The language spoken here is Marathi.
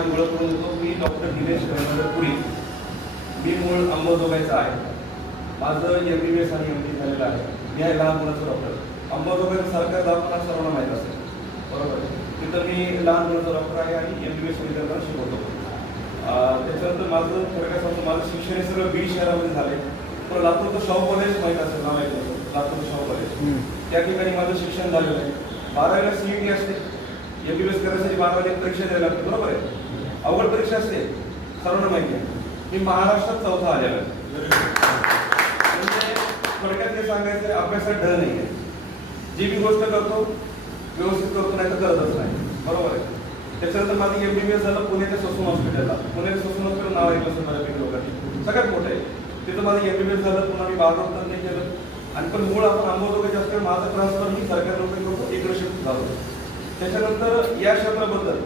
माझी ओळख करून देतो. मी डॉक्टर दिनेश पुरी. मी मूळ अंबाजोगाईचा आहे. माझं MBBS आणि MD झालेलं आहे. मी आहे लहान मुलाचं डॉक्टर. अंबाजोगाईचं सरकार दवाखाना सर्वांना माहीत असेल, बरोबर आहे. तिथं मी लहान मुलाचा डॉक्टर आहे आणि MBBS विद्यार्थ्यांना शिकवतो. त्याच्यानंतर माझं थोडक्यात सांगतो, माझं शिक्षण हे सगळं बीड शहरामध्ये झाले. पण लातूरचं शाहू कॉलेज माहीत असेल, नाव ऐकलं, लातूरचं शाहू कॉलेज, त्या ठिकाणी माझं शिक्षण झालेलं आहे. 12वीला CET असते. MBBS करायसाठी 12वीला एक परीक्षा द्यायला लागते, बरोबर आहे. अवघड परीक्षा असते, सर्वांना माहिती आहे. मी महाराष्ट्रात चौथा आलेला आहे. म्हणजे थोडक्यात हे सांगायचं, अभ्यासात ढळ नाही आहे. जी मी गोष्ट करतो व्यवस्थित करतो, नाही तर करतच नाही, बरोबर आहे. त्याच्यानंतर माझं MBBS झालं पुण्याच्या ससून हॉस्पिटलला. पुण्याच्या ससून हॉस्पिटल नाव ऐकलं असेल बऱ्यापैकी लोकांनी, सगळ्यात मोठं आहे. तिथं माझं MBBS झालं. पुन्हा मी 12 नाही केलं. आणि पण मूळ आपण अंबाजोगाईचे असल्यामुळे माझं ट्रान्सफर मी सरकारी नोकरी करतो, 1 वर्ष झालं. त्याच्यानंतर या क्षेत्राबद्दल